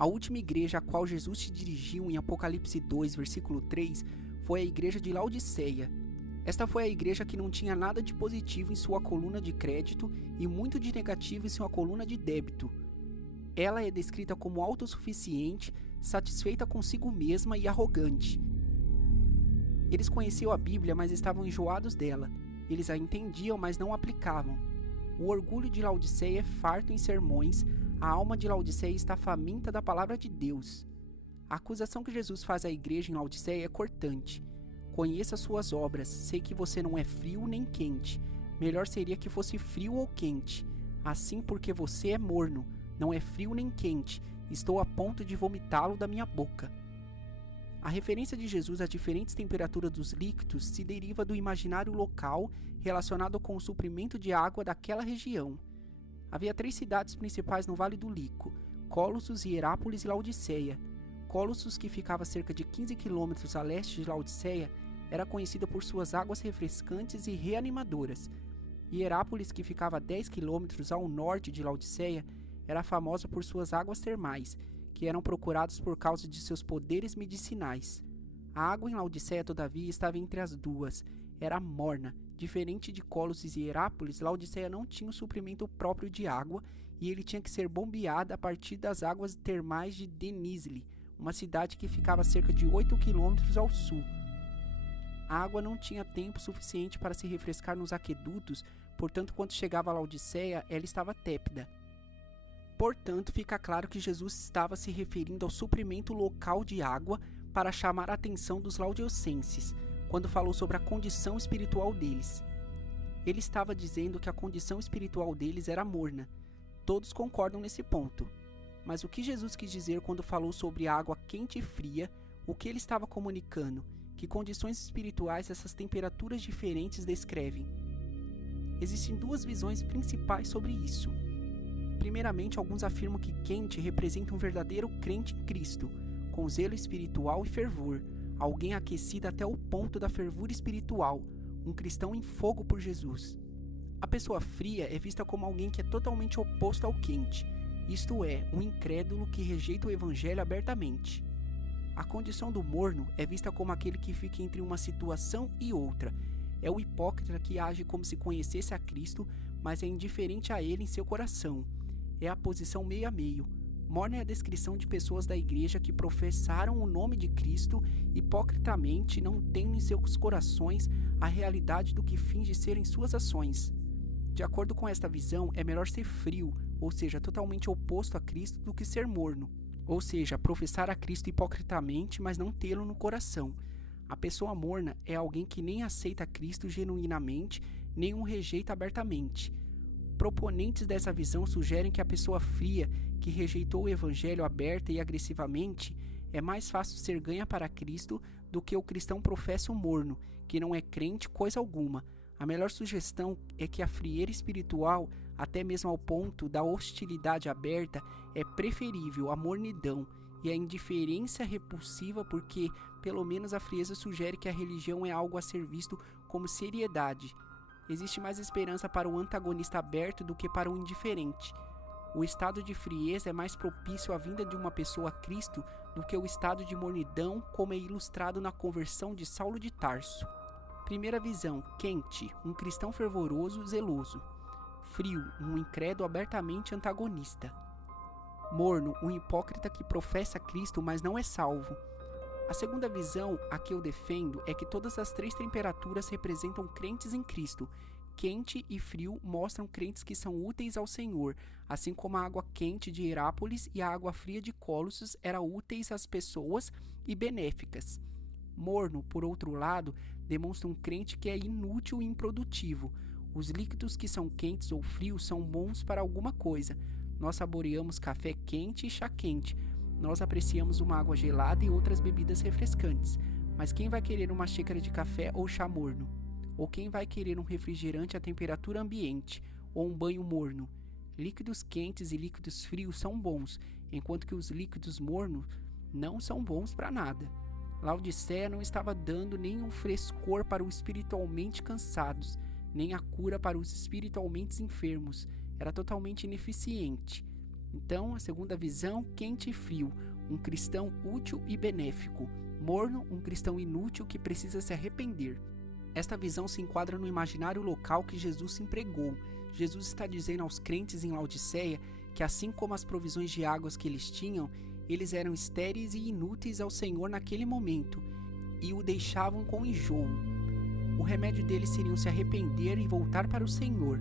A última igreja a qual Jesus se dirigiu em Apocalipse 2, versículo 3, foi a igreja de Laodiceia. Esta foi a igreja que não tinha nada de positivo em sua coluna de crédito e muito de negativo em sua coluna de débito. Ela é descrita como autossuficiente, satisfeita consigo mesma e arrogante. Eles conheciam a Bíblia, mas estavam enjoados dela. Eles a entendiam, mas não a aplicavam. O orgulho de Laodiceia é farto em sermões, a alma de Laodiceia está faminta da palavra de Deus. A acusação que Jesus faz à igreja em Laodiceia é cortante. Conheça suas obras, sei que você não é frio nem quente. Melhor seria que fosse frio ou quente. Assim, porque você é morno, não é frio nem quente, estou a ponto de vomitá-lo da minha boca. A referência de Jesus às diferentes temperaturas dos líquidos se deriva do imaginário local relacionado com o suprimento de água daquela região. Havia 3 cidades principais no Vale do Lico: Colossos, Hierápolis e Laodiceia. Colossos, que ficava a cerca de 15 km a leste de Laodiceia, era conhecida por suas águas refrescantes e reanimadoras. Hierápolis, que ficava a 10 km ao norte de Laodiceia, era famosa por suas águas termais, que eram procuradas por causa de seus poderes medicinais. A água em Laodiceia, todavia, estava entre as duas. Era morna. Diferente de Colossos e Hierápolis, Laodiceia não tinha um suprimento próprio de água e ele tinha que ser bombeado a partir das águas termais de Denizli, uma cidade que ficava a cerca de 8 km ao sul. A água não tinha tempo suficiente para se refrescar nos aquedutos, portanto, quando chegava a Laodiceia, ela estava tépida. Portanto, fica claro que Jesus estava se referindo ao suprimento local de água para chamar a atenção dos laodicenses, quando falou sobre a condição espiritual deles. Ele estava dizendo que a condição espiritual deles era morna. Todos concordam nesse ponto. Mas o que Jesus quis dizer quando falou sobre a água quente e fria, o que ele estava comunicando, que condições espirituais essas temperaturas diferentes descrevem? Existem 2 visões principais sobre isso. Primeiramente, alguns afirmam que quente representa um verdadeiro crente em Cristo, com zelo espiritual e fervor, alguém aquecido até o ponto da fervura espiritual, um cristão em fogo por Jesus. A pessoa fria é vista como alguém que é totalmente oposto ao quente, isto é, um incrédulo que rejeita o evangelho abertamente. A condição do morno é vista como aquele que fica entre uma situação e outra. É o hipócrita que age como se conhecesse a Cristo, mas é indiferente a ele em seu coração. É a posição meio a meio. Morna é a descrição de pessoas da igreja que professaram o nome de Cristo hipocritamente, não tendo em seus corações a realidade do que finge ser em suas ações. De acordo com esta visão, é melhor ser frio, ou seja, totalmente oposto a Cristo, do que ser morno, ou seja, professar a Cristo hipocritamente, mas não tê-lo no coração. A pessoa morna é alguém que nem aceita Cristo genuinamente, nem o rejeita abertamente. Proponentes dessa visão sugerem que a pessoa fria, que rejeitou o evangelho aberta e agressivamente, é mais fácil ser ganha para Cristo do que o cristão professo morno, que não é crente coisa alguma. A melhor sugestão é que a frieza espiritual, até mesmo ao ponto da hostilidade aberta, é preferível à mornidão e à indiferença repulsiva, porque, pelo menos, a frieza sugere que a religião é algo a ser visto como seriedade. Existe mais esperança para o antagonista aberto do que para o indiferente. O estado de frieza é mais propício à vinda de uma pessoa a Cristo do que o estado de mornidão, como é ilustrado na conversão de Saulo de Tarso. Primeira visão: quente, um cristão fervoroso, zeloso. Frio, um incrédulo abertamente antagonista. Morno, um hipócrita que professa Cristo, mas não é salvo. A segunda visão, a que eu defendo, é que todas as 3 temperaturas representam crentes em Cristo. Quente e frio mostram crentes que são úteis ao Senhor, assim como a água quente de Hierápolis e a água fria de Colossos eram úteis às pessoas e benéficas. Morno, por outro lado, demonstra um crente que é inútil e improdutivo. Os líquidos que são quentes ou frios são bons para alguma coisa. Nós saboreamos café quente e chá quente. Nós apreciamos uma água gelada e outras bebidas refrescantes, mas quem vai querer uma xícara de café ou chá morno? Ou quem vai querer um refrigerante à temperatura ambiente, ou um banho morno? Líquidos quentes e líquidos frios são bons, enquanto que os líquidos mornos não são bons para nada. Laodiceia não estava dando nenhum frescor para os espiritualmente cansados, nem a cura para os espiritualmente enfermos. Era totalmente ineficiente. Então, a segunda visão, quente e frio, um cristão útil e benéfico. Morno, um cristão inútil que precisa se arrepender. Esta visão se enquadra no imaginário local que Jesus se empregou. Jesus está dizendo aos crentes em Laodiceia que, assim como as provisões de águas que eles tinham, eles eram estéreis e inúteis ao Senhor naquele momento e o deixavam com enjoo. O remédio deles seria se arrepender e voltar para o Senhor.